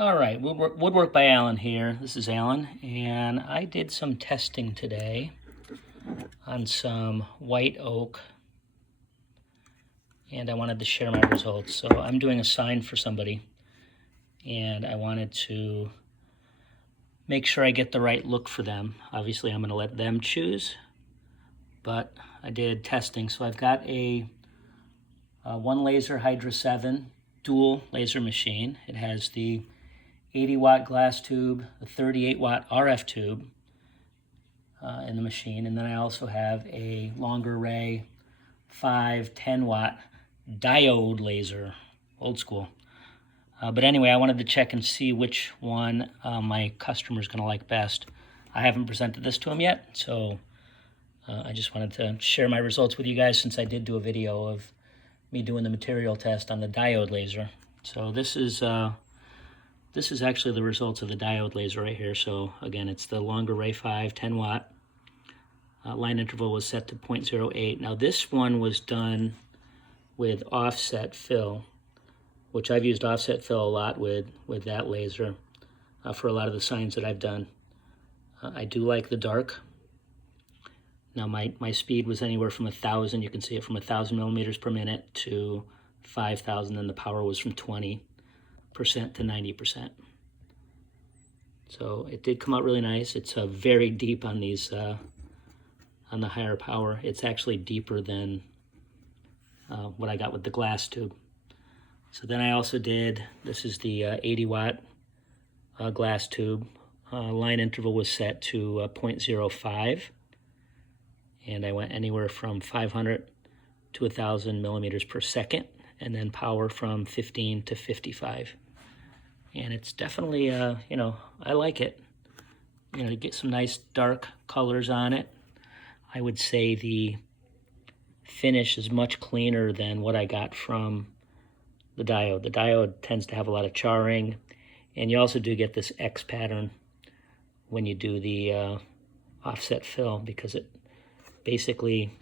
All right, Woodwork by Alan here. This is Alan, and I did some testing today on some white oak, and I wanted to share my results. So I'm doing a sign for somebody, and I wanted to make sure I get the right look for them. Obviously, I'm going to let them choose, but I did testing. So I've got a one laser Hydra 7 dual laser machine. It has the 80-watt glass tube, a 38-watt RF tube in the machine, and then I also have a longer array 10-watt diode laser, old school. But anyway, I wanted to check and see which one my customer's going to like best. I haven't presented this to him yet, so I just wanted to share my results with you guys since I did do a video of me doing the material test on the diode laser. So this is actually the results of the diode laser right here. So again, it's the longer array 10-watt. Line interval was set to 0.08. Now this one was done with offset fill, which I've used offset fill a lot with that laser for a lot of the signs that I've done. I do like the dark. Now my speed was anywhere from 1,000, you can see it from 1,000 millimeters per minute to 5,000, and the power was from 20% to 90%. So it did come out really nice. It's very deep on these, on the higher power. It's actually deeper than what I got with the glass tube. So then I also did, this is the 80-watt glass tube. Line interval was set to 0.05. And I went anywhere from 500 to 1,000 millimeters per second, and then power from 15 to 55. And it's definitely, you know, I like it. You know, you get some nice dark colors on it. I would say the finish is much cleaner than what I got from the diode. The diode tends to have a lot of charring, and you also do get this X pattern when you do the offset fill, because it basically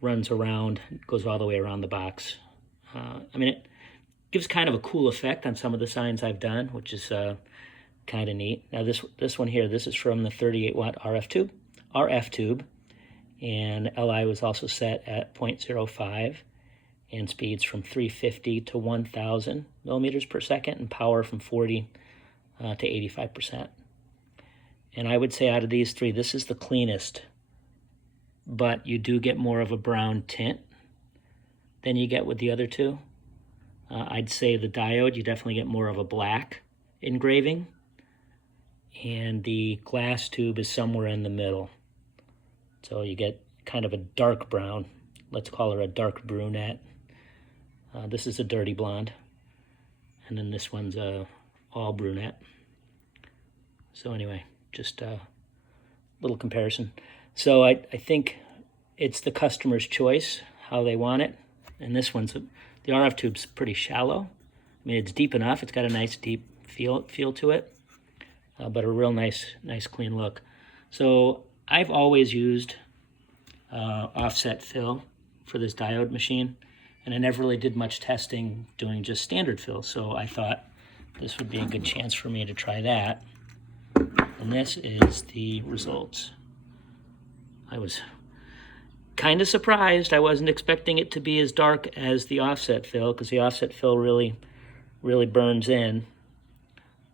runs around, goes all the way around the box. I mean, it gives kind of a cool effect on some of the signs I've done, which is kind of neat. Now this one here, this is from the 38-watt RF tube, and LI was also set at 0.05, and speeds from 350 to 1,000 millimeters per second, and power from 40 to 85%. And I would say out of these three, this is the cleanest, but you do get more of a brown tint than you get with the other two. I'd say the diode, you definitely get more of a black engraving, and the glass tube is somewhere in the middle. So you get kind of a dark brown. Let's call her a dark brunette. This is a dirty blonde, and then this one's all brunette. So anyway, just a little comparison. So I think it's the customer's choice how they want it. And this one's, the RF tube's pretty shallow. I mean, it's deep enough. It's got a nice deep feel to it, but a real nice clean look. So I've always used offset fill for this diode machine, and I never really did much testing doing just standard fill. So I thought this would be a good chance for me to try that. And this is the results. I was kind of surprised. I wasn't expecting it to be as dark as the offset fill, because the offset fill really burns in.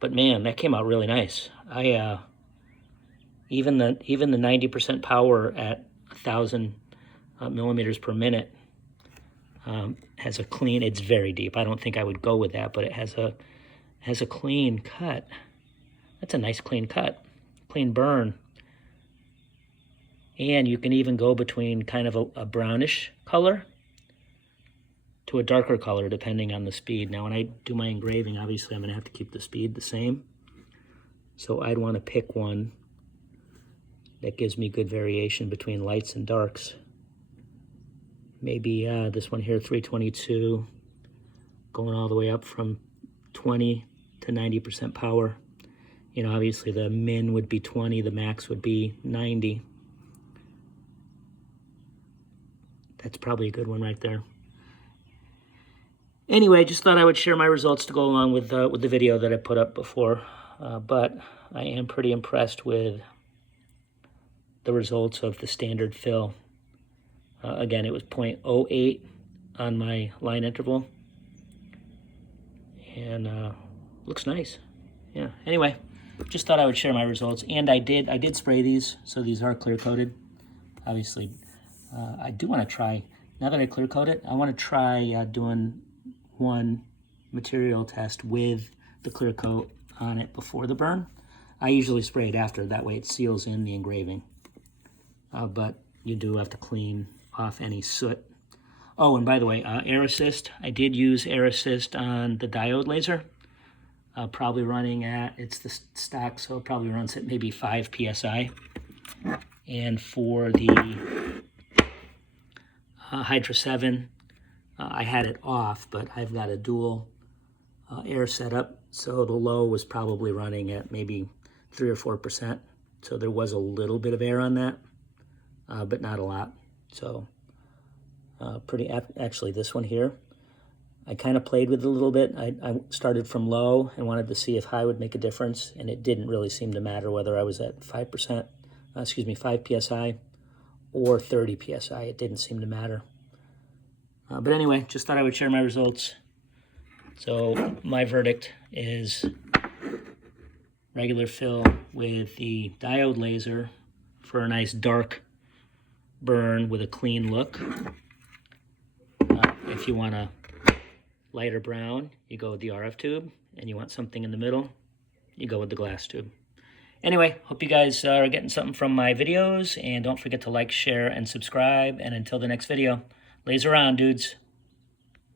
But man, that came out really nice. Even the 90% power at 1,000 millimeters per minute has a clean. It's very deep. I don't think I would go with that, but it has a clean cut. That's a nice clean cut, clean burn. And you can even go between kind of a brownish color to a darker color depending on the speed. Now when I do my engraving, obviously I'm going to have to keep the speed the same. So I'd want to pick one that gives me good variation between lights and darks. Maybe this one here, 322, going all the way up from 20 to 90% power. You know, obviously the min would be 20, the max would be 90. That's probably a good one right there. Anyway, just thought I would share my results to go along with the video that I put up before. But I am pretty impressed with the results of the standard fill. Again, it was 0.08 on my line interval. And looks nice. Yeah, anyway, just thought I would share my results. And I did spray these, so these are clear coated. Obviously, I do want to try, now that I clear coat it, I want to try doing one material test with the clear coat on it before the burn. I usually spray it after, that way it seals in the engraving. But you do have to clean off any soot. Oh, and by the way, air assist. I did use air assist on the Diode Laser. Probably running at, it's the stock, so it probably runs at maybe 5 PSI. And for the Hydra 7, I had it off, but I've got a dual air setup, so the low was probably running at maybe 3 or 4%. So there was a little bit of air on that, but not a lot. So actually this one here, I kind of played with it a little bit. I started from low and wanted to see if high would make a difference, and it didn't really seem to matter whether I was at 5 PSI or 30 PSI. It didn't seem to matter. But anyway, just thought I would share my results. So my verdict is regular fill with the Diode Laser for a nice dark burn with a clean look. If you want a lighter brown, you go with the RF tube, and you want something in the middle, you go with the glass tube. Anyway, hope you guys are getting something from my videos, and don't forget to like, share, and subscribe. And until the next video, laser on, dudes.